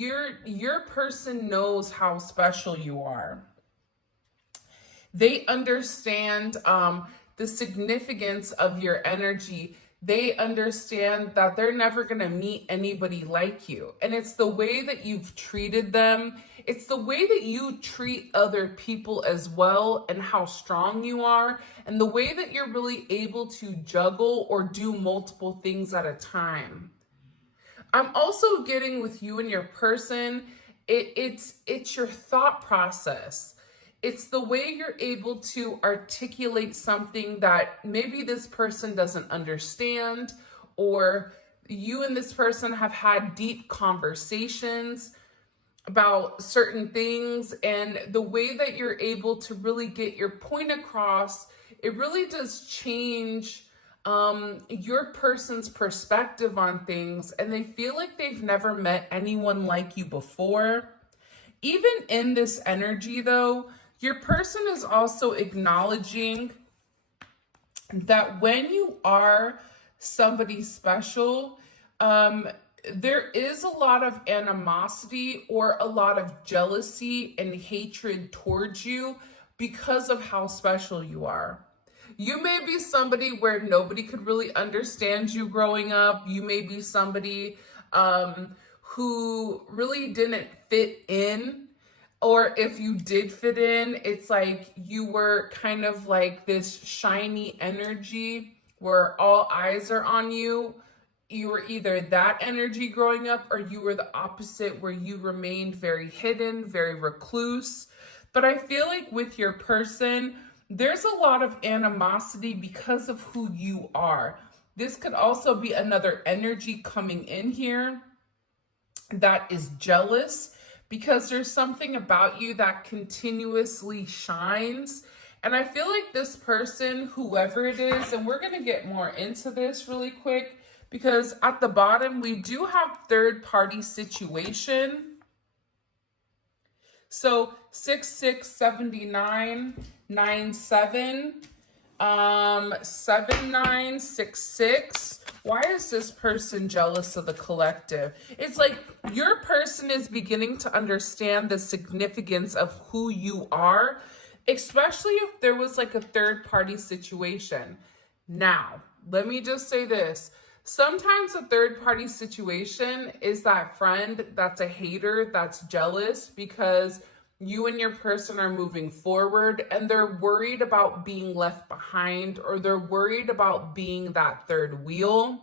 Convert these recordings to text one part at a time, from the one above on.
your person knows how special you are. They understand the significance of your energy. They understand that they're never going to meet anybody like you. And it's the way that you've treated them. It's the way that you treat other people as well, and how strong you are, and the way that you're really able to juggle or do multiple things at a time. I'm also getting with you and your person, it's your thought process. It's the way you're able to articulate something that maybe this person doesn't understand, or you and this person have had deep conversations about certain things, and the way that you're able to really get your point across, it really does change your person's perspective on things, and they feel like they've never met anyone like you before. Even in this energy though, your person is also acknowledging that when you are somebody special, there is a lot of animosity or a lot of jealousy and hatred towards you because of how special you are. You may be somebody where nobody could really understand you growing up. You may be somebody who really didn't fit in. Or if you did fit in, it's like you were kind of like this shiny energy where all eyes are on you. You were either that energy growing up, or you were the opposite, where you remained very hidden, very recluse. But I feel like with your person, there's a lot of animosity because of who you are. This could also be another energy coming in here that is jealous, because there's something about you that continuously shines. And I feel like this person, whoever it is, and we're going to get more into this really quick, because at the bottom, we do have third party situation. So 667997, 7966. Why is this person jealous of the collective? It's like your person is beginning to understand the significance of who you are, especially if there was like a third party situation. Now, let me just say this. Sometimes a third party situation is that friend that's a hater, that's jealous because you and your person are moving forward and they're worried about being left behind, or they're worried about being that third wheel.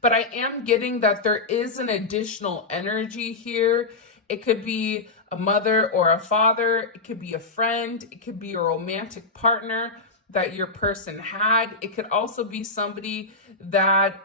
But I am getting that there is an additional energy here. It could be a mother or a father. It could be a friend. It could be a romantic partner that your person had. It could also be somebody that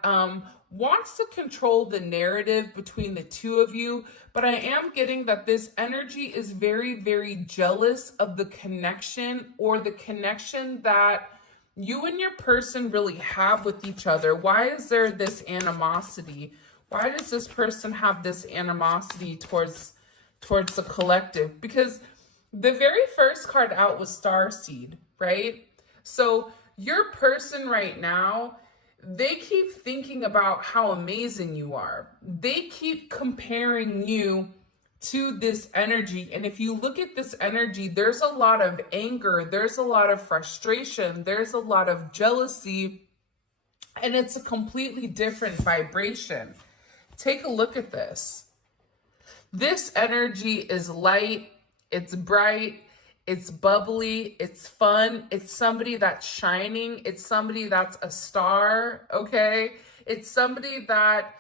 wants to control the narrative between the two of you. But I am getting that this energy is very, very jealous of the connection, or the connection that you and your person really have with each other. Why is there this animosity? Why does this person have this animosity towards the collective? Because the very first card out was Starseed, right? So your person right now, they keep thinking about how amazing you are. They keep comparing you to this energy. And if you look at this energy, there's a lot of anger, there's a lot of frustration, there's a lot of jealousy, and it's a completely different vibration. Take a look at this. This energy is light, it's bright, it's bubbly, it's fun, it's somebody that's shining, it's somebody that's a star, okay? It's somebody that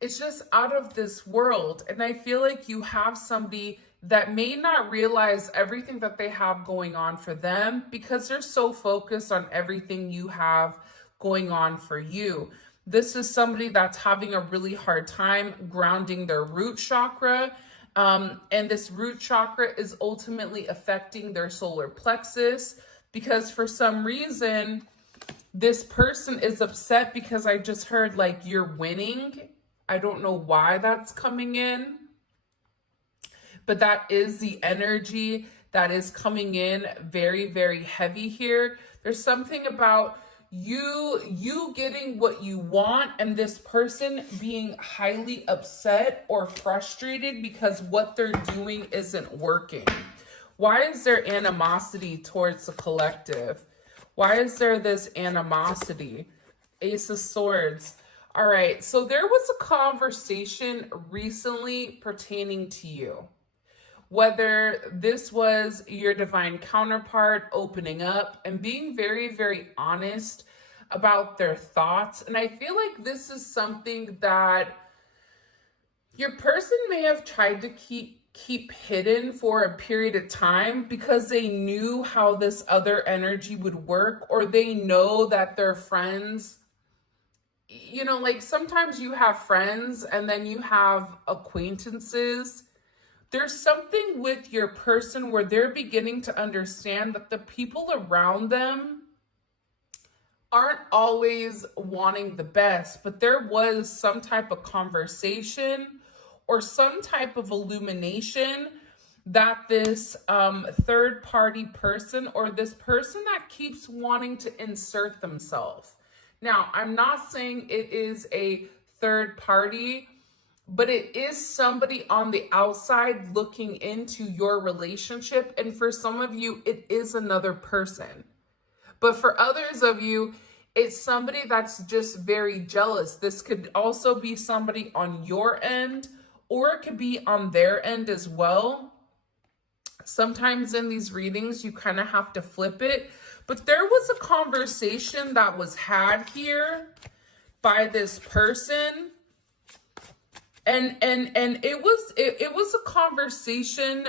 it's just out of this world. And I feel like you have somebody that may not realize everything that they have going on for them, because they're so focused on everything you have going on for you. This is somebody that's having a really hard time grounding their root chakra. And this root chakra is ultimately affecting their solar plexus, because for some reason, this person is upset because I just heard like you're winning. I don't know why that's coming in, but that is the energy that is coming in very, very heavy here. There's something about you getting what you want and this person being highly upset or frustrated because what they're doing isn't working. Why is there animosity towards the collective? Why is there this animosity? Ace of Swords. All right, so there was a conversation recently pertaining to you. Whether this was your divine counterpart opening up and being very, very honest about their thoughts. And I feel like this is something that your person may have tried to keep hidden for a period of time because they knew how this other energy would work, or they know that their friends, you know, like sometimes you have friends and then you have acquaintances. There's something with your person where they're beginning to understand that the people around them aren't always wanting the best, but there was some type of conversation or some type of illumination that this third party person, or this person that keeps wanting to insert themselves. Now, I'm not saying it is a third party, but it is somebody on the outside looking into your relationship. And for some of you, it is another person. But for others of you, it's somebody that's just very jealous. This could also be somebody on your end, or it could be on their end as well. Sometimes in these readings, you kind of have to flip it. But there was a conversation that was had here by this person. And it was a conversation.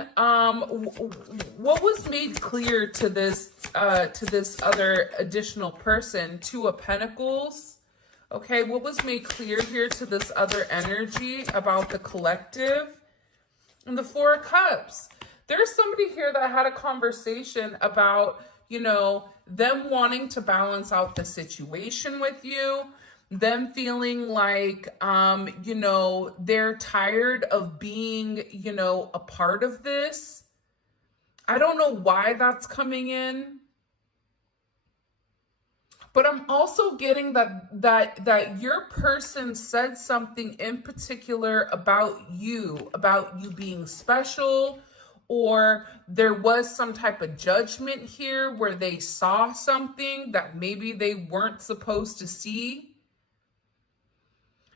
What was made clear to this other additional person? Two of Pentacles. Okay, what was made clear here to this other energy about the collective? And the Four of Cups. There's somebody here that had a conversation about, you know, them wanting to balance out the situation with you, them feeling like, you know, they're tired of being, you know, a part of this. I don't know why that's coming in. But I'm also getting that your person said something in particular about you being special, or there was some type of judgment here where they saw something that maybe they weren't supposed to see.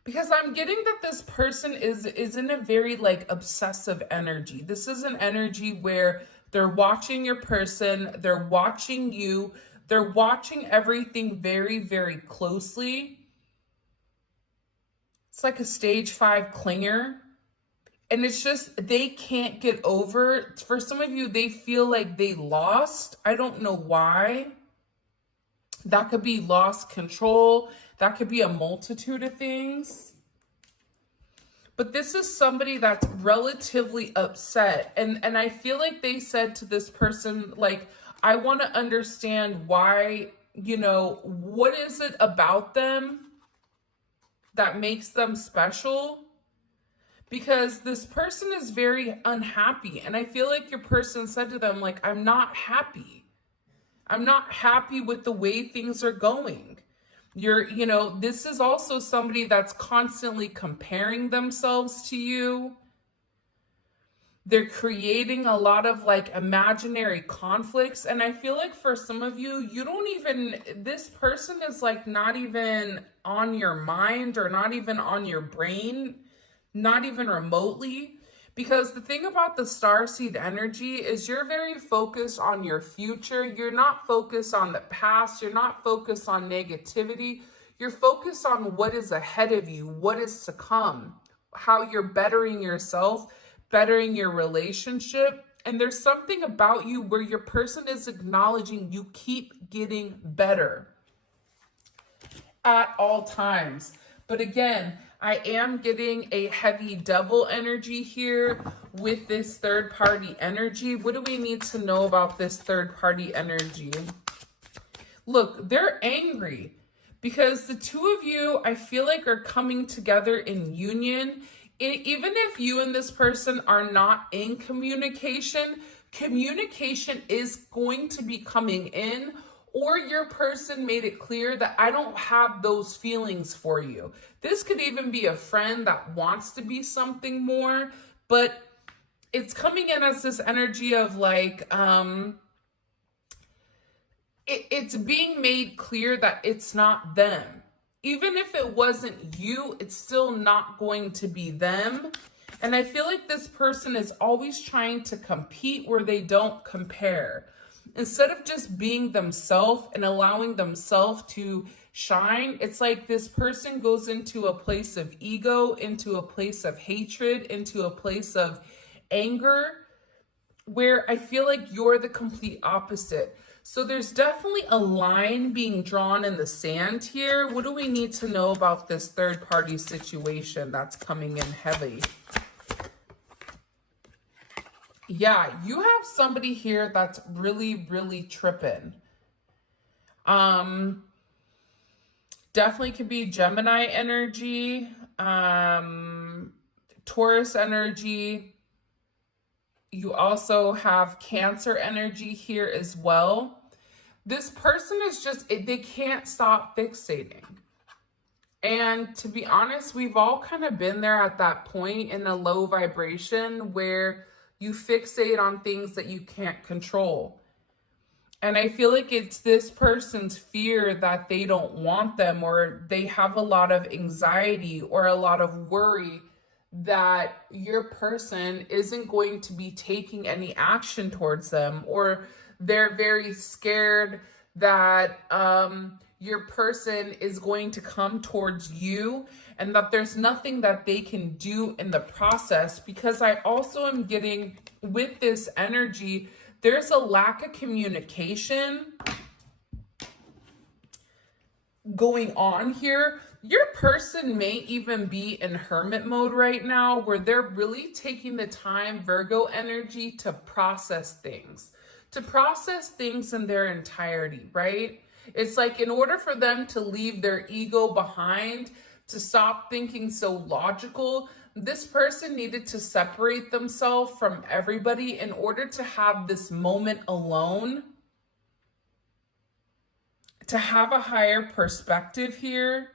Because I'm getting that this person is in a very like obsessive energy. This is an energy where they're watching your person, they're watching you, they're watching everything very, very closely. It's like a stage 5 clinger. And it's just, they can't get over. For some of you, they feel like they lost. I don't know why. That could be lost control. That could be a multitude of things. But this is somebody that's relatively upset. And I feel like they said to this person, like, I want to understand why, you know, what is it about them that makes them special? Because this person is very unhappy. And I feel like your person said to them, like, I'm not happy. I'm not happy with the way things are going. You know, this is also somebody that's constantly comparing themselves to you. They're creating a lot of like imaginary conflicts. And I feel like for some of you, you don't even, this person is like not even on your mind or not even on your brain, not even remotely. Because the thing about the starseed energy is you're very focused on your future. You're not focused on the past. You're not focused on negativity. You're focused on what is ahead of you, what is to come, how you're bettering yourself, bettering your relationship. And there's something about you where your person is acknowledging you keep getting better at all times. But again, I am getting a heavy devil energy here with this third party energy. What do we need to know about this third party energy? Look, they're angry because the two of you, I feel like, are coming together in union. Even if you and this person are not in communication, communication is going to be coming in, or your person made it clear that I don't have those feelings for you. This could even be a friend that wants to be something more, but it's coming in as this energy of like, it's being made clear that it's not them. Even if it wasn't you, it's still not going to be them. And I feel like this person is always trying to compete where they don't compare. Instead of just being themselves and allowing themselves to shine, it's like this person goes into a place of ego, into a place of hatred, into a place of anger, where I feel like you're the complete opposite. So there's definitely a line being drawn in the sand here. What do we need to know about this third party situation that's coming in heavy? Yeah, you have somebody here that's really, really tripping. Definitely could be Gemini energy, Taurus energy. You also have Cancer energy here as well. This person is just, they can't stop fixating. And to be honest, we've all kind of been there at that point in a low vibration where you fixate on things that you can't control. And I feel like it's this person's fear that they don't want them, or they have a lot of anxiety or a lot of worry that your person isn't going to be taking any action towards them, or they're very scared that your person is going to come towards you and that there's nothing that they can do in the process. Because I also am getting with this energy, there's a lack of communication going on here. Your person may even be in hermit mode right now, where they're really taking the time, Virgo energy, to process things in their entirety, right? It's like in order for them to leave their ego behind, to stop thinking so logical, this person needed to separate themselves from everybody in order to have this moment alone, to have a higher perspective here,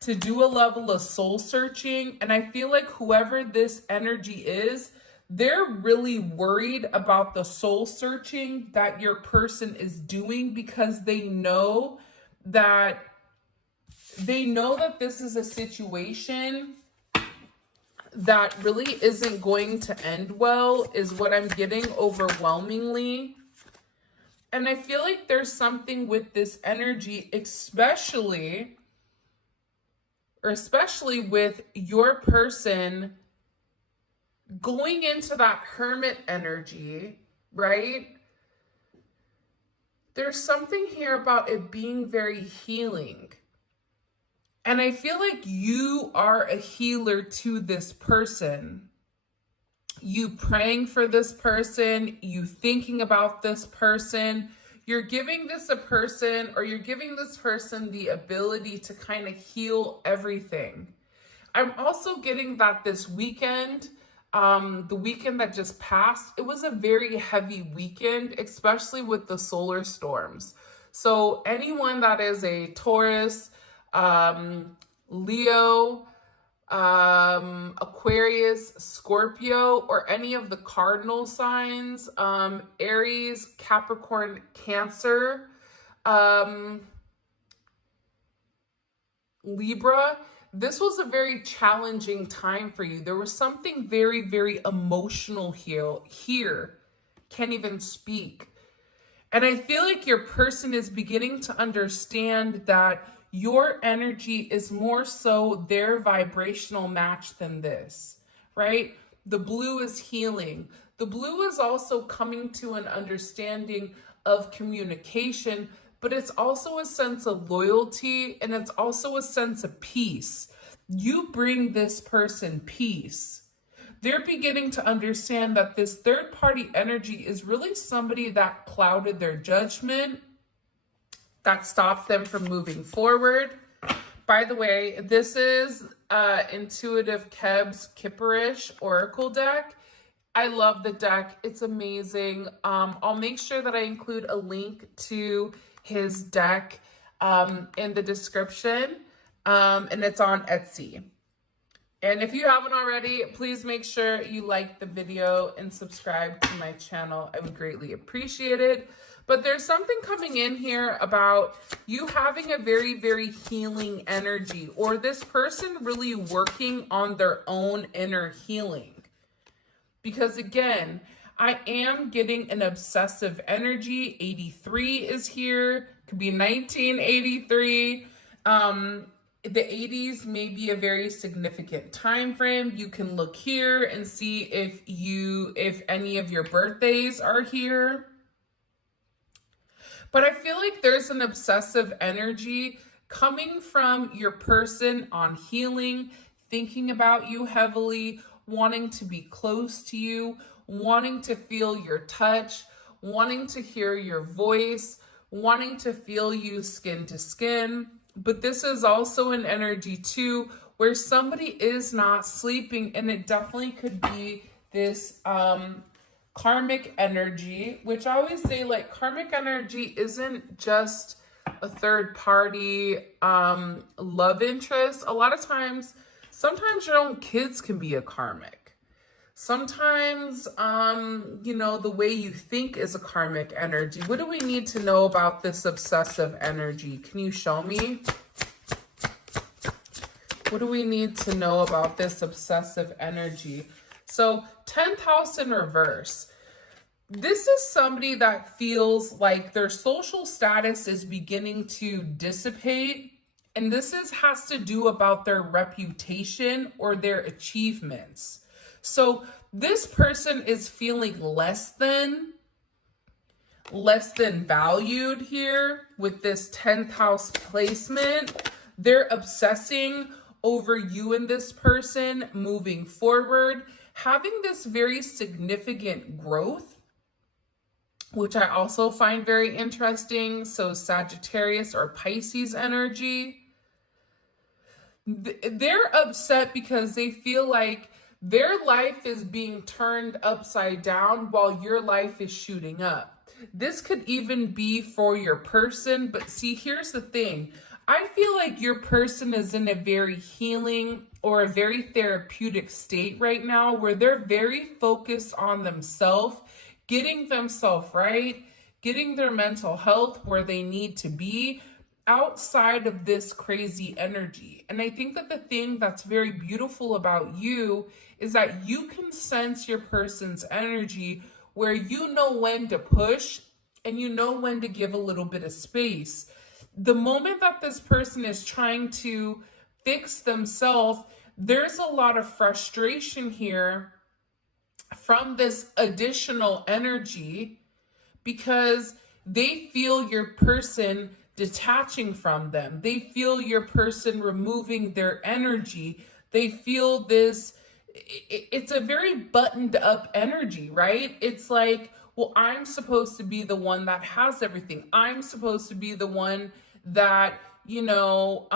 to do a level of soul searching. And I feel like whoever this energy is, they're really worried about the soul searching that your person is doing, because they know that this is a situation that really isn't going to end well, is what I'm getting overwhelmingly. And I feel like there's something with this energy, especially with your person going into that hermit energy, right? There's something here about it being very healing. And I feel like you are a healer to this person. You praying for this person, you thinking about this person, you're giving this person the ability to kind of heal everything. I'm also getting that this weekend, the weekend that just passed, it was a very heavy weekend, especially with the solar storms. So anyone that is a Taurus, Leo, Aquarius, Scorpio, or any of the cardinal signs, Aries, Capricorn, Cancer, Libra, this was a very challenging time for you. There was something very, very emotional here. Can't even speak. And I feel like your person is beginning to understand that your energy is more so their vibrational match than this, right? The blue is healing. The blue is also coming to an understanding of communication, but it's also a sense of loyalty, and it's also a sense of peace. You bring this person peace. They're beginning to understand that this third party energy is really somebody that clouded their judgment, that stopped them from moving forward. By the way, this is Intuitive Keb's Kipperish Oracle deck. I love the deck. It's amazing. I'll make sure that I include a link to his deck in the description, and it's on Etsy. And if you haven't already, please make sure you like the video and subscribe to my channel. I would greatly appreciate it. But there's something coming in here about you having a very, very healing energy, or this person really working on their own inner healing. Because again, I am getting an obsessive energy. 83 is here. Could be 1983. The 80s may be a very significant time frame. You can look here and see if any of your birthdays are here. But I feel like there's an obsessive energy coming from your person on healing, thinking about you heavily, wanting to be close to you, wanting to feel your touch, wanting to hear your voice, wanting to feel you skin to skin. But this is also an energy too, where somebody is not sleeping, and it definitely could be this karmic energy, which I always say, like, karmic energy isn't just a third party love interest. A lot of times, sometimes your own kids can be a karmic. Sometimes, you know, the way you think is a karmic energy. What do we need to know about this obsessive energy? Can you show me? What do we need to know about this obsessive energy? So 10th house in reverse. This is somebody that feels like their social status is beginning to dissipate. And this has to do about their reputation or their achievements. So this person is feeling less than valued here with this 10th house placement. They're obsessing over you and this person moving forward, having this very significant growth, which I also find very interesting. So Sagittarius or Pisces energy. They're upset because they feel like their life is being turned upside down while your life is shooting up. This could even be for your person, but see, here's the thing. I feel like your person is in a very healing or a very therapeutic state right now, where they're very focused on themselves, getting themselves right, getting their mental health where they need to be outside of this crazy energy. And I think that the thing that's very beautiful about you is that you can sense your person's energy, where you know when to push and you know when to give a little bit of space. The moment that this person is trying to fix themselves, there's a lot of frustration here from this additional energy, because they feel your person detaching from them. They feel your person removing their energy. They feel this, it's a very buttoned up energy, right? It's like, well, I'm supposed to be the one that has everything. I'm supposed to be the one that, you know,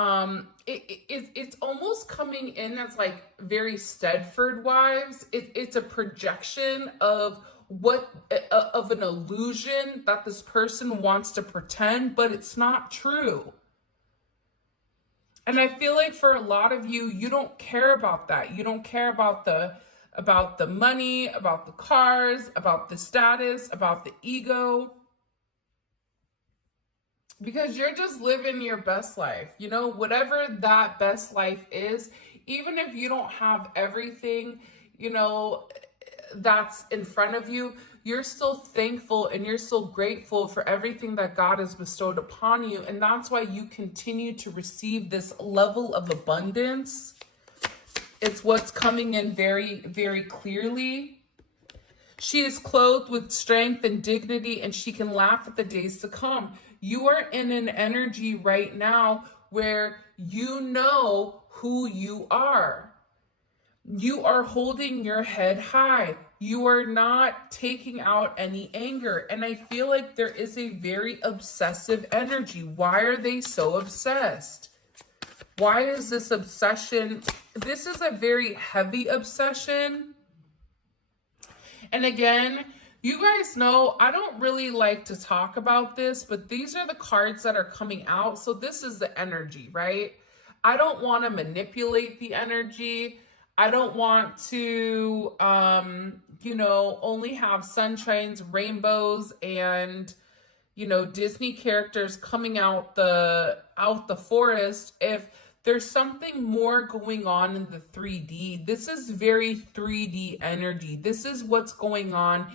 it's almost coming in as like very Stedford wives. It's a projection of an illusion that this person wants to pretend, but it's not true. And I feel like for a lot of you, you don't care about that. You don't care about the money, about the cars, about the status, about the ego, because you're just living your best life. You know, whatever that best life is, even if you don't have everything, you know, that's in front of you, you're still thankful and you're still grateful for everything that God has bestowed upon you. And that's why you continue to receive this level of abundance. It's what's coming in very, very clearly. She is clothed with strength and dignity, and she can laugh at the days to come. You are in an energy right now where you know who you are. You are holding your head high. You are not taking out any anger. And I feel like there is a very obsessive energy. Why are they so obsessed? Why is this obsession? This is a very heavy obsession. And again, You guys know I don't really like to talk about this, but these are the cards that are coming out. So this is the energy, right? I don't want to manipulate the energy. I don't want to, only have sunshines, rainbows, and, Disney characters coming out the forest. If there's something more going on in the 3D, this is very 3D energy. This is what's going on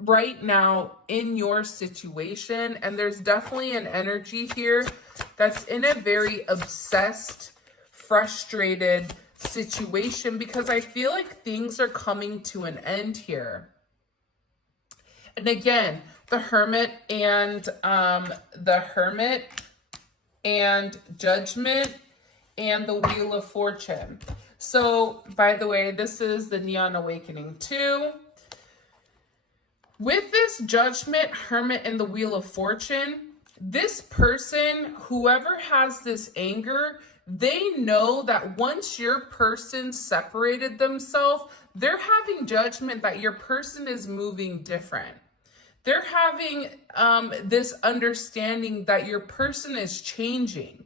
right now in your situation. And there's definitely an energy here that's in a very obsessed, frustrated situation, because I feel like things are coming to an end here. And again, the Hermit and Judgment and the Wheel of Fortune. So, by the way, this is the Neon Awakening 2. With this Judgment, Hermit, and the Wheel of Fortune, this person, whoever has this anger, they know that once your person separated themselves, they're having judgment that your person is moving different. They're having this understanding that your person is changing,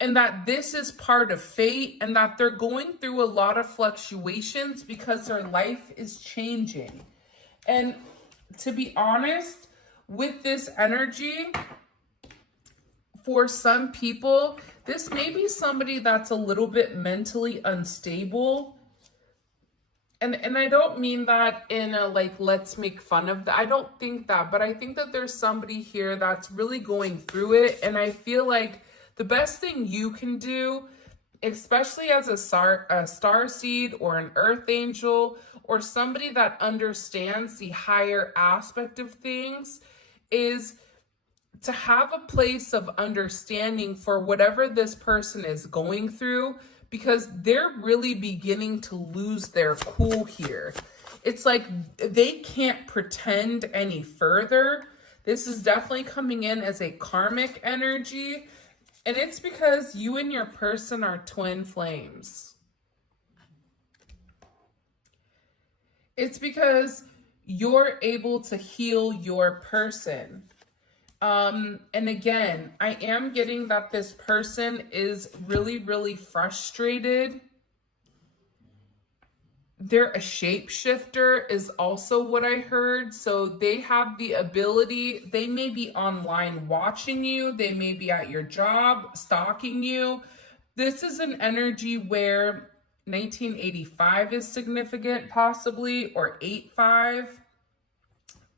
and that this is part of fate, and that they're going through a lot of fluctuations because their life is changing. And to be honest, with this energy, for some people, this may be somebody that's a little bit mentally unstable. And I don't mean that in a let's make fun of that. I don't think that, but I think that there's somebody here that's really going through it. And I feel like the best thing you can do, especially as a star seed or an earth angel or somebody that understands the higher aspect of things, is to have a place of understanding for whatever this person is going through, because they're really beginning to lose their cool here. It's like they can't pretend any further. This is definitely coming in as a karmic energy, and it's because you and your person are twin flames. It's because you're able to heal your person. And again, I am getting that this person is really, really frustrated. They're a shapeshifter is also what I heard. So they have the ability, they may be online watching you. They may be at your job, stalking you. This is an energy where 1985 is significant, possibly, or 85,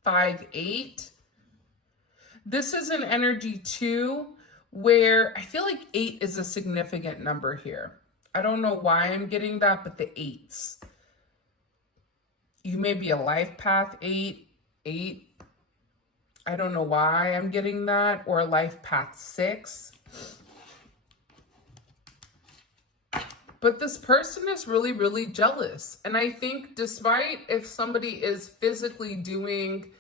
58. This is an energy too, where I feel like 8 is a significant number here. I don't know why I'm getting that, but the 8s. You may be a life path 8. I don't know why I'm getting that, or a life path 6. But this person is really, really jealous. And I think despite if somebody is physically doing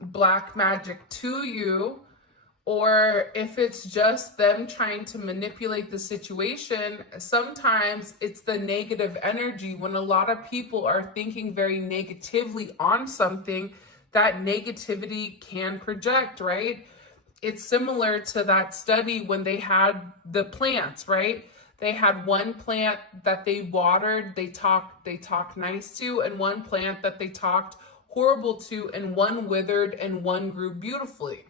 black magic to you, or if it's just them trying to manipulate the situation, sometimes it's the negative energy. When a lot of people are thinking very negatively on something, that negativity can project, right? It's similar to that study when they had the plants, right? They had one plant that they watered, they talked nice to, and one plant that they talked horrible to, and one withered and one grew beautifully.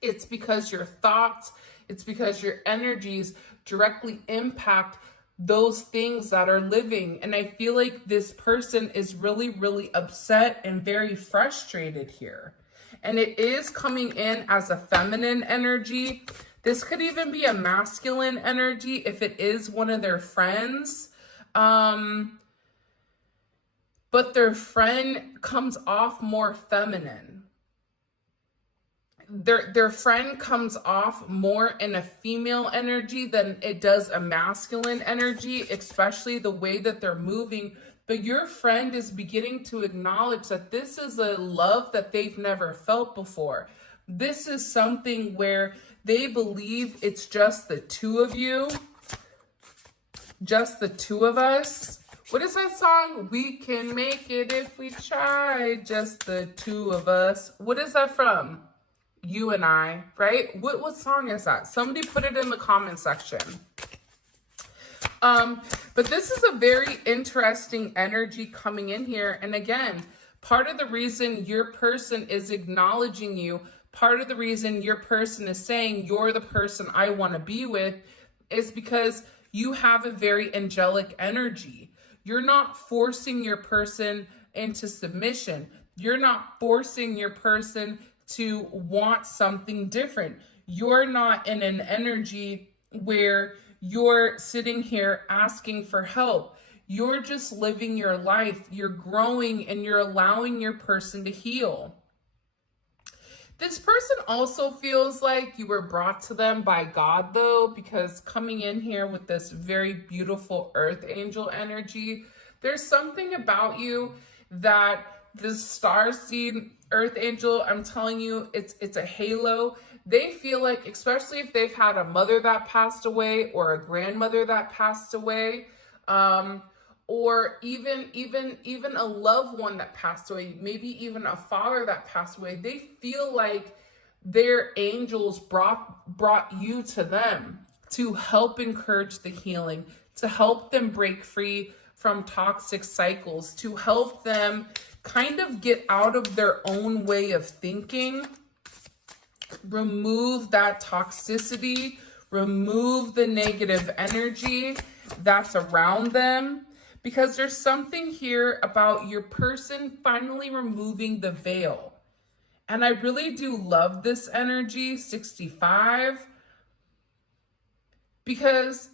It's because your thoughts, it's because your energies directly impact those things that are living. And I feel like this person is really, really upset and very frustrated here. And it is coming in as a feminine energy. This could even be a masculine energy if it is one of their friends. But their friend comes off more feminine. Their friend comes off more in a female energy than it does a masculine energy, especially the way that they're moving. But your friend is beginning to acknowledge that this is a love that they've never felt before. This is something where they believe it's just the two of you, just the two of us. What is that song? We can make it if we try, just the two of us. What is that from? You and I, right? What song is that? Somebody put it in the comment section. But this is a very interesting energy coming in here. And again, part of the reason your person is acknowledging you, part of the reason your person is saying you're the person I want to be with is because you have a very angelic energy. You're not forcing your person into submission. You're not forcing your person to want something different. You're not in an energy where you're sitting here asking for help. You're just living your life. You're growing and you're allowing your person to heal. This person also feels like you were brought to them by God, though, because coming in here with this very beautiful earth angel energy, there's something about you that this starseed earth angel, I'm telling you, it's a halo. They feel like, especially if they've had a mother that passed away or a grandmother that passed away, or even a loved one that passed away, maybe even a father that passed away, they feel like their angels brought you to them to help encourage the healing, to help them break free from toxic cycles, to help them kind of get out of their own way of thinking, remove that toxicity, remove the negative energy that's around them. Because there's something here about your person finally removing the veil. And I really do love this energy, 65. Because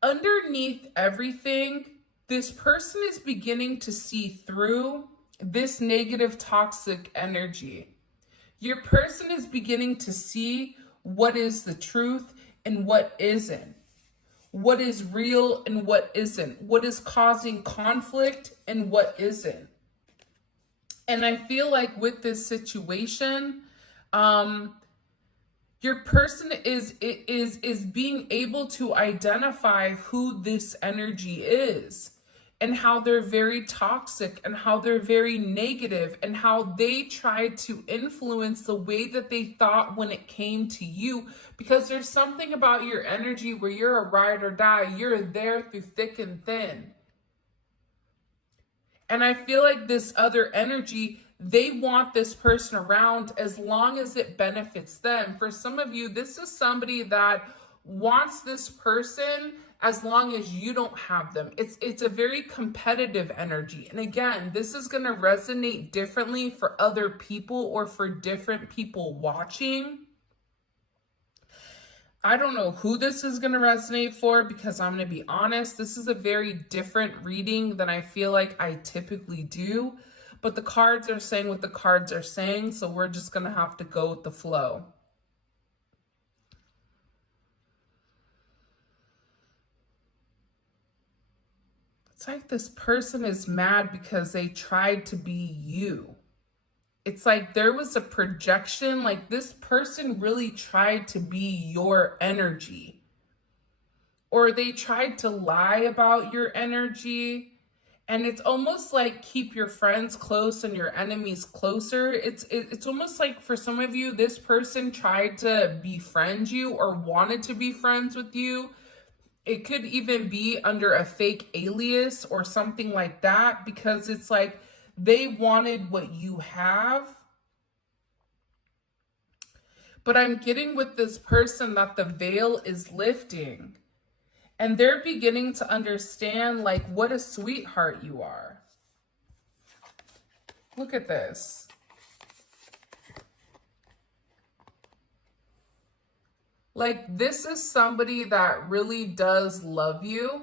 underneath everything, this person is beginning to see through this negative toxic energy. Your person is beginning to see what is the truth and what isn't. What is real and what isn't, what is causing conflict and what isn't. And I feel like with this situation, your person is being able to identify who this energy is and how they're very toxic and how they're very negative and how they tried to influence the way that they thought when it came to you. Because there's something about your energy where you're a ride or die. You're there through thick and thin. And I feel like this other energy, they want this person around as long as it benefits them. For some of you, this is somebody that wants this person as long as you don't have them. It's a very competitive energy. And again, this is going to resonate differently for other people or for different people watching. I don't know who this is going to resonate for, because I'm going to be honest, this is a very different reading than I feel like I typically do. But the cards are saying what the cards are saying, so we're just going to have to go with the flow. It's like this person is mad because they tried to be you. It's like there was a projection, like this person really tried to be your energy. Or they tried to lie about your energy. And it's almost like keep your friends close and your enemies closer. It's almost like for some of you, this person tried to befriend you or wanted to be friends with you. It could even be under a fake alias or something like that, because it's like they wanted what you have. But I'm getting with this person that the veil is lifting. And they're beginning to understand, like, what a sweetheart you are. Look at this. Like, this is somebody that really does love you.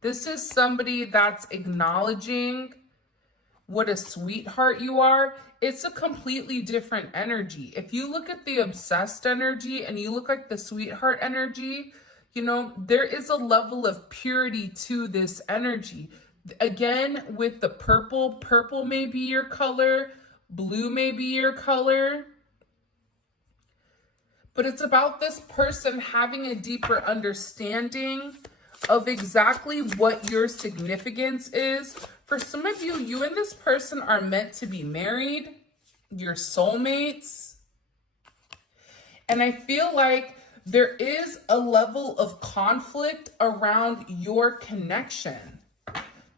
This is somebody that's acknowledging what a sweetheart you are. It's a completely different energy. If you look at the obsessed energy and you look at the sweetheart energy, you know, there is a level of purity to this energy. Again, with the purple may be your color, blue may be your color. But it's about this person having a deeper understanding of exactly what your significance is. For some of you, you and this person are meant to be married, your soulmates. And I feel like there is a level of conflict around your connection.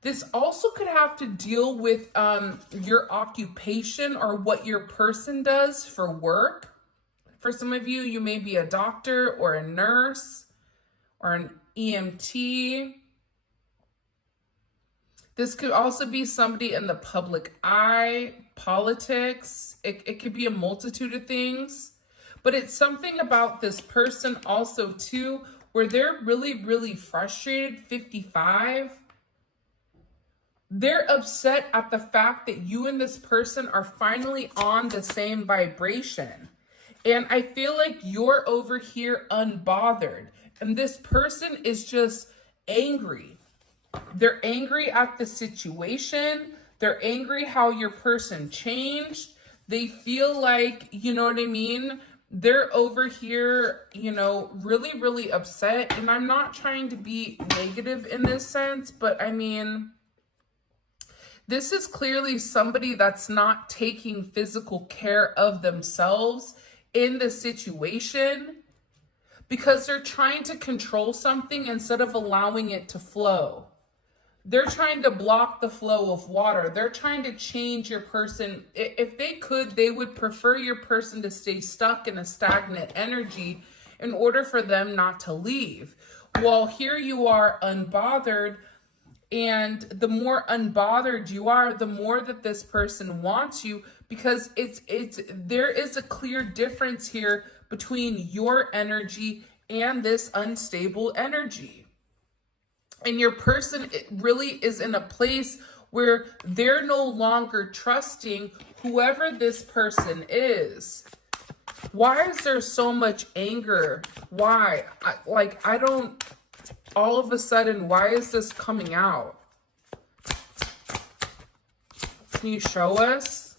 This also could have to deal with your occupation or what your person does for work. For some of you, you may be a doctor or a nurse or an EMT. This could also be somebody in the public eye, politics. It could be a multitude of things. But it's something about this person also too, where they're really, really frustrated, 55. They're upset at the fact that you and this person are finally on the same vibration. And I feel like you're over here unbothered. And this person is just angry. They're angry at the situation. They're angry how your person changed. They feel like, you know what I mean? They're over here, you know, really, really upset. And I'm not trying to be negative in this sense, but I mean, this is clearly somebody that's not taking physical care of themselves in the situation because they're trying to control something instead of allowing it to flow. They're trying to block the flow of water. They're trying to change your person. If they could, they would prefer your person to stay stuck in a stagnant energy in order for them not to leave. Well, here you are unbothered, and the more unbothered you are, the more that this person wants you, because there is a clear difference here between your energy and this unstable energy. And your person really is in a place where they're no longer trusting whoever this person is. Why is there so much anger? Why? I don't, all of a sudden, why is this coming out? Can you show us?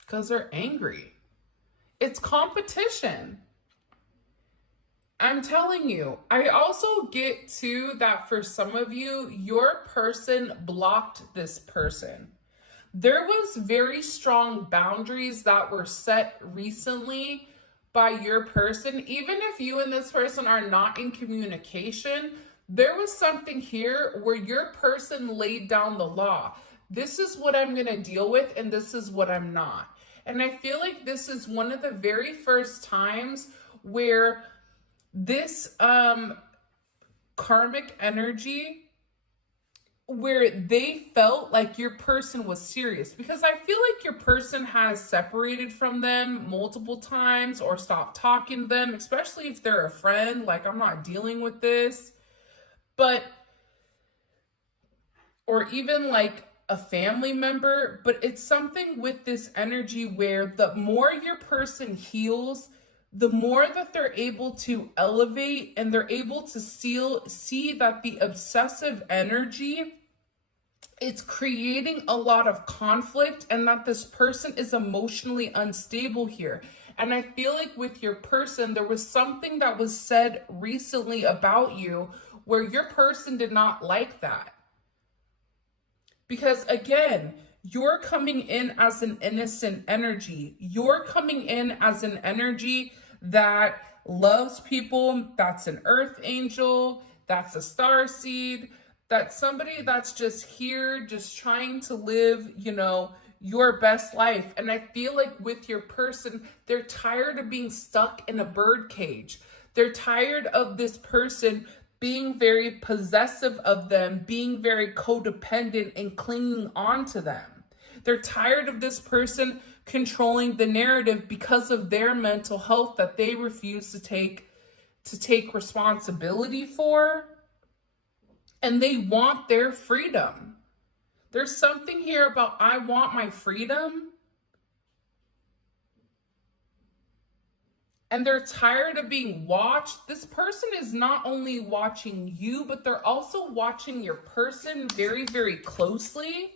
Because they're angry. It's competition. I'm telling you. I also get too that for some of you, your person blocked this person. There was very strong boundaries that were set recently by your person. Even if you and this person are not in communication, there was something here where your person laid down the law. This is what I'm going to deal with, and this is what I'm not. And I feel like this is one of the very first times where this karmic energy, where they felt like your person was serious, because I feel like your person has separated from them multiple times or stopped talking to them, especially if they're a friend, like I'm not dealing with this, or even like a family member, but it's something with this energy where the more your person heals, the more that they're able to elevate, and they're able to see that the obsessive energy, it's creating a lot of conflict, and that this person is emotionally unstable here. And I feel like with your person, there was something that was said recently about you where your person did not like that. Because again, you're coming in as an innocent energy. You're coming in as an energy that loves people. That's an earth angel. That's a star seed. That's somebody that's just here, just trying to live, you know, your best life. And I feel like with your person, they're tired of being stuck in a bird cage. They're tired of this person being very possessive of them, being very codependent and clinging on to them. They're tired of this person controlling the narrative because of their mental health that they refuse to take responsibility for. And they want their freedom. There's something here about, I want my freedom. And they're tired of being watched. This person is not only watching you, but they're also watching your person very, very closely.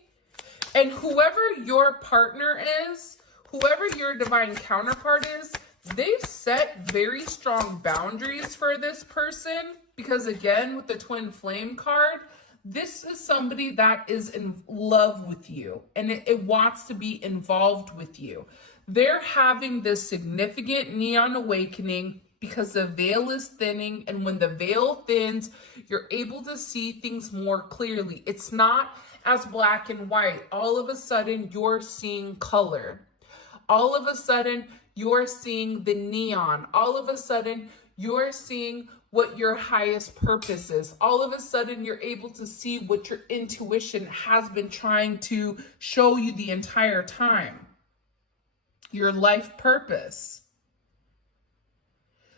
And whoever your partner is, whoever your divine counterpart is, They've set very strong boundaries for this person because, again, with the twin flame card, this is somebody that is in love with you and it wants to be involved with you. They're having this significant neon awakening because the veil is thinning, and when the veil thins, you're able to see things more clearly. It's not as black and white. All of a sudden, you're seeing color. All of a sudden, you're seeing the neon. All of a sudden, you're seeing what your highest purpose is. All of a sudden, you're able to see what your intuition has been trying to show you the entire time. Your life purpose.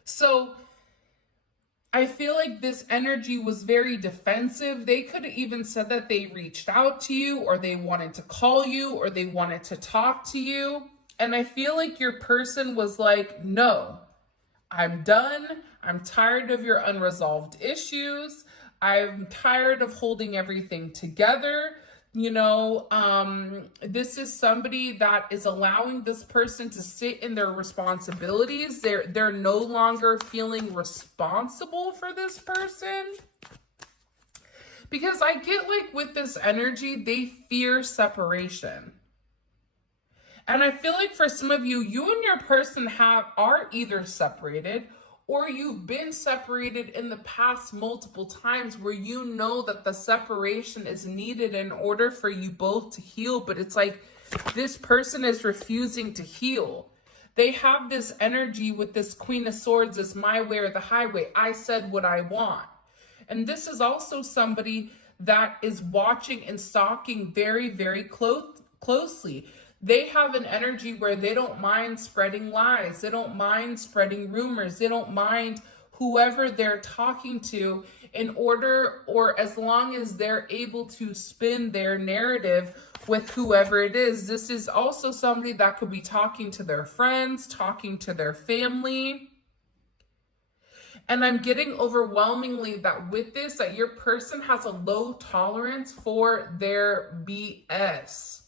So I feel like this energy was very defensive. They could have even said that they reached out to you, or they wanted to call you, or they wanted to talk to you. And I feel like your person was like, no, I'm done. I'm tired of your unresolved issues. I'm tired of holding everything together. You know, this is somebody that is allowing this person to sit in their responsibilities. They're no longer feeling responsible for this person. Because I get like with this energy, they fear separation. And I feel like for some of you, you and your person are either separated, or you've been separated in the past multiple times where you know that the separation is needed in order for you both to heal. But it's like this person is refusing to heal. They have this energy with this Queen of Swords, this my way or the highway. I said what I want. And this is also somebody that is watching and stalking very, very closely. They have an energy where they don't mind spreading lies. They don't mind spreading rumors. They don't mind whoever they're talking to in order, or as long as they're able to spin their narrative with whoever it is. This is also somebody that could be talking to their friends, talking to their family. And I'm getting overwhelmingly that with this, that your person has a low tolerance for their BS.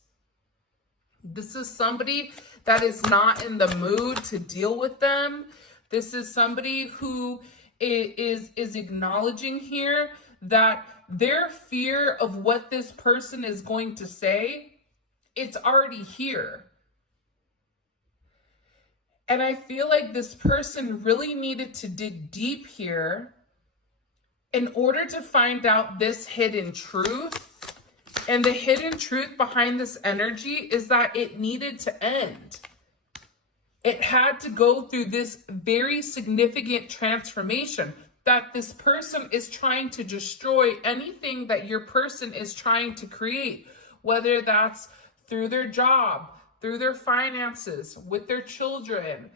This is somebody that is not in the mood to deal with them. This is somebody who is acknowledging here that their fear of what this person is going to say, it's already here. And I feel like this person really needed to dig deep here in order to find out this hidden truth. And the hidden truth behind this energy is that it needed to end. It had to go through this very significant transformation, that this person is trying to destroy anything that your person is trying to create, whether that's through their job, through their finances, with their children,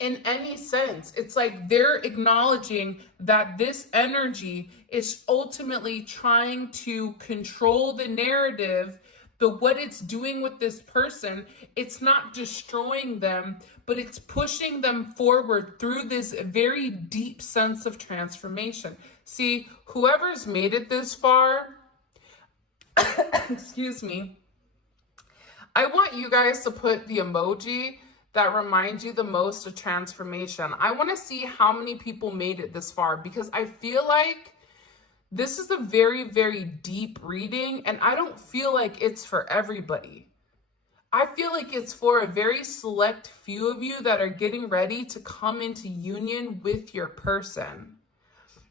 in any sense. It's like they're acknowledging that this energy is ultimately trying to control the narrative, but what it's doing with this person, it's not destroying them, but it's pushing them forward through this very deep sense of transformation. See, whoever's made it this far, excuse me, I want you guys to put the emoji that reminds you the most of transformation. I want to see how many people made it this far, because I feel like this is a very, very deep reading, and I don't feel like it's for everybody. I feel like it's for a very select few of you that are getting ready to come into union with your person.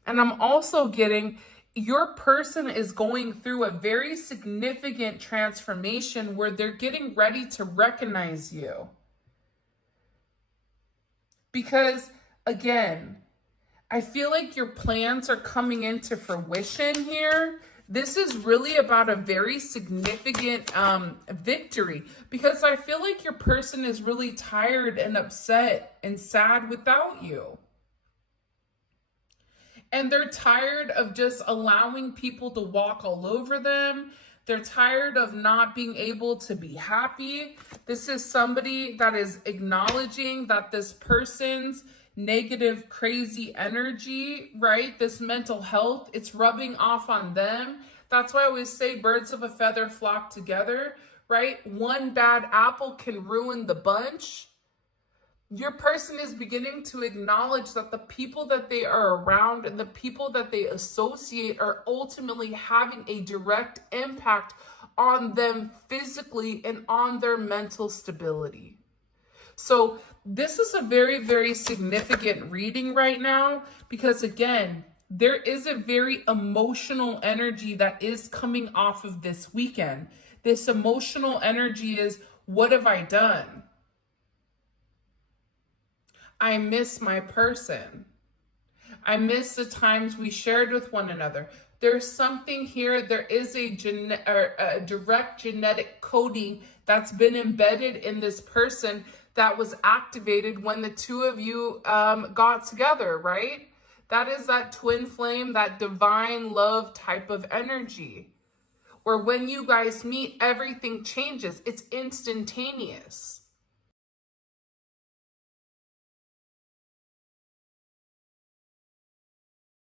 And I'm also getting your person is going through a very significant transformation where they're getting ready to recognize you. Because, again, I feel like your plans are coming into fruition here. This is really about a very significant victory, because I feel like your person is really tired and upset and sad without you. And they're tired of just allowing people to walk all over them. They're tired of not being able to be happy. This is somebody that is acknowledging that this person's negative, crazy energy, right? This mental health, it's rubbing off on them. That's why I always say birds of a feather flock together, right? One bad apple can ruin the bunch. Your person is beginning to acknowledge that the people that they are around and the people that they associate are ultimately having a direct impact on them physically and on their mental stability. So this is a very, very significant reading right now because, again, there is a very emotional energy that is coming off of this weekend. This emotional energy is, what have I done? I miss my person. I miss the times we shared with one another. There's something here. There is a direct genetic coding that's been embedded in this person that was activated when the two of you got together, right? That is that twin flame, that divine love type of energy, where when you guys meet, everything changes. It's instantaneous.